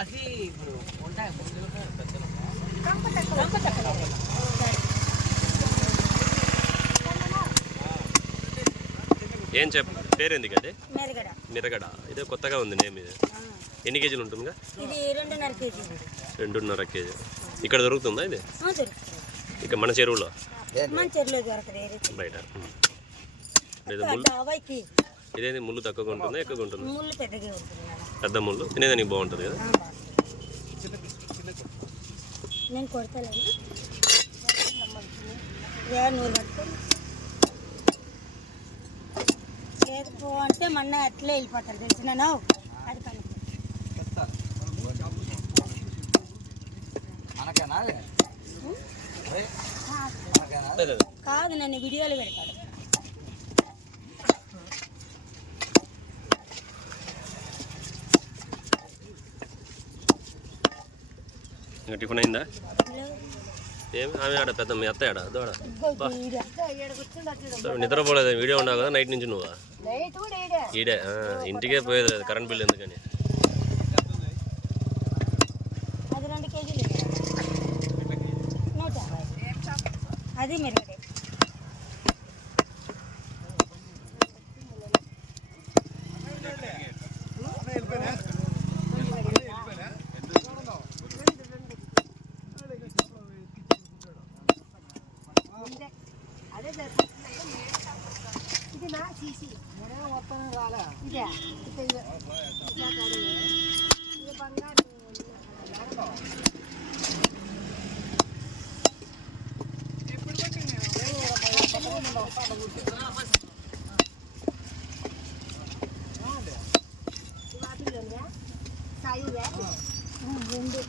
అది ఇప్పుడు ఉంటాయి ముందులో పెద్దలు ఏం చెప్ పేరేంది కదే మెరగడ. మిరగడ. ఇదే కొత్తగా ఉంది నేమ్ ఇది. ఎన్ని కేజీలు ఉంటుందిగా? ఇది రెండున్నర కేజీ. ఇక్కడ దొరుకుతుందా ఇది? ఇక మన చెరువులో? మన చెరువులో దొరకదు ఏ రీతి. బయట. ఇదేంది ముళ్ళు తక్కువగా ఉంటుందా ఎక్కువగా ఉంటుందా? ముళ్ళు పెద్దగా ఉంటుంది. పెద్ద ముళ్ళు? తినేదానికి బాగుంటుంది కదా. నేను కొడతాను లేదు పో అంటే మొన్న అట్లే వెళ్ళిపోతారు తెలిసిన అది కనుక కాదు నన్ను వీడియోలు పెడతాడు. ఇంకా టిఫిన్ అయిందా? ఏమి? ఆమె ఆడ పెద్ద మీ అత్త ఆడ? దోడ నిద్రపోలేదు. వీడియో ఉండవు కదా నైట్ నుంచి నువ్వు? ఈడే. ఇంటికే పోయేది లేదు కరెంట్ బిల్ ఎందుకని? అది మరి కేజీలు నూట యాభై అది మెరుగడే రెండు